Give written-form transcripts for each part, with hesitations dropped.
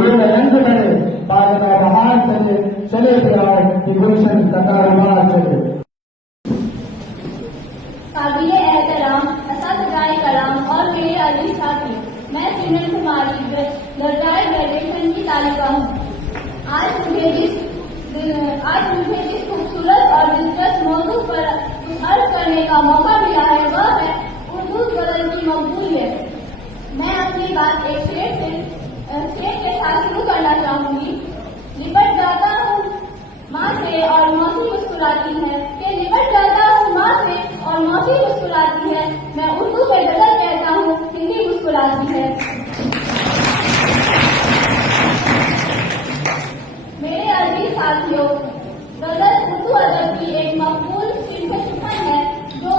دل میں رنگ بڑھے باغ بہار چلے پیار کی گلشن کا کاروبار چلے۔ قابل احترام اساتذۂ کرام اور میرے عزیز ساتھی، میں سمرن کماری درجۂ گریجویشن کی طالبہ ہوں۔ آج مجھے جس خوبصورت اور دلچسپ موضوع پر عرض کرنے کا موقع ملا ہے وہ ہے اردو غزل کی مقبولیت۔ میں اپنی بات ایک شعر کے ساتھ شروع کرنا چاہوں گی۔ لپٹ جاتا ہوں ماں سے اور موسی مسکراتی ہے، کہ لپٹ جاتا ہوں ماں سے اور موسی مسکراتی ہے، میں اردو میں غزل کہتا ہوں ہندی مسکراتی ہے۔ میرے عزیز ساتھیوں، غزل اردو ادب کی ایک مقبول صنف سخن ہے جو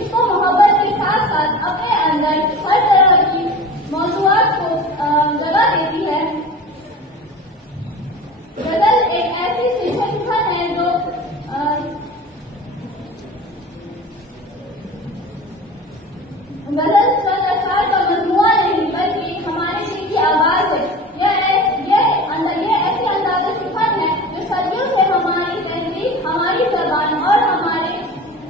اس کو محبت کے ساتھ ساتھ اپنے اندر ہر طرح کی موضوعات کو جگہ دیتی ہے۔ غزل ایک ایسی صنف سخن ہے جو غزل چند اشعار کا مجموعہ نہیں بلکہ ہمارے دل کی آواز ہے۔ یہ ایسی انداز سخن ہے جو صدیوں سے ہماری تہذیب، ہماری زبان اور ہمارے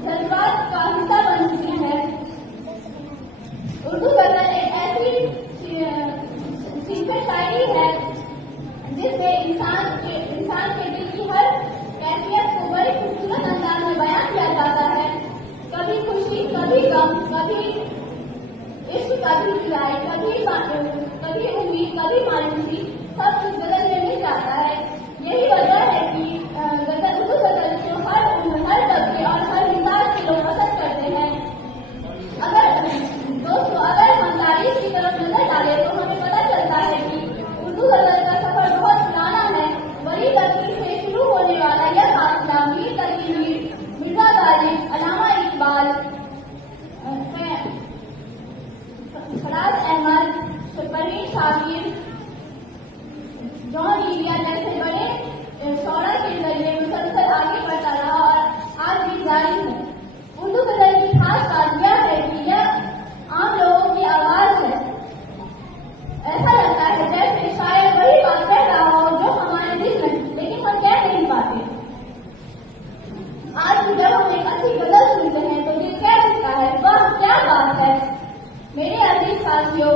جذبات کا حصہ بن چکی ہے۔ اردو غزل ایک ایسی صنف شاعری ہے جس میں انسان کے دل کی ہر کیفیت کو بڑے خوبصورت انداز میں بیان کیا جاتا ہے۔ کبھی خوشی، کبھی غم، کبھی عشق، کبھی جدائی، کبھی امید، کبھی مایوسی، سب کچھ غزل میں مل جاتا ہے۔ یہی وجہ ہے کہ اردو غزل کو ہر طبقے اور ہر مزاج کے لوگ پسند کرتے ہیں۔ اگر ہم تاریخ کی طرف نظر ڈالیں تو ہمیں پتہ چلتا ہے کہ اردو غزل کا سفر بہت پرانا ہے۔ بڑی تقریر سے شروع ہونے والا یہ قافلہ میر تقی میر، مرزا غالب، علامہ اقبال، فراز احمد، پروین شاکر، جان لیلیا جیسے بڑے شعراء کے ذریعے مسلسل آگے بڑھتا رہا اور آج بھی جاری ہے۔ اردو غزل کی خاص بات یہ ہے کہ یہ عام لوگوں کی آواز ہے۔ ایسا لگتا ہے جیسے شاید وہی بات کہہ رہا ہو جو ہمارے دل میں، لیکن ہم کہہ نہیں پاتے۔ آج بھی جب ہم ایک اچھی غزل سنتے ہیں تو دل کہہ سکتا ہے واہ کیا بات ہے۔ میرے عزیز ساتھیوں،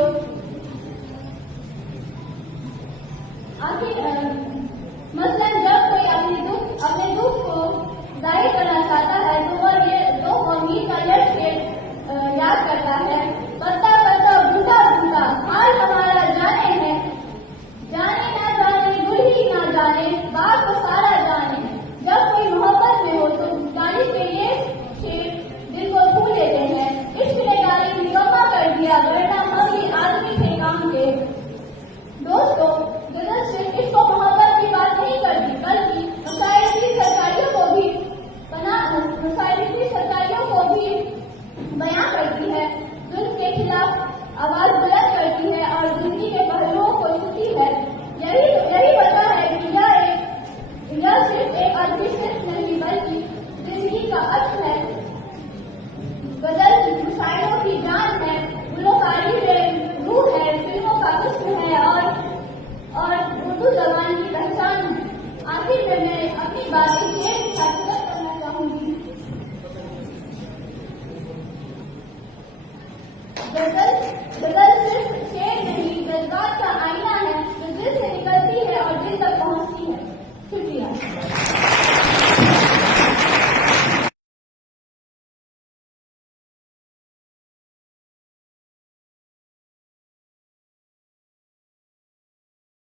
مثلاً جب کوئی اپنے دکھ کو ظاہر کرنا چاہتا ہے تو وہ یہ دو امید کا یہ شعر یاد کرتا ہے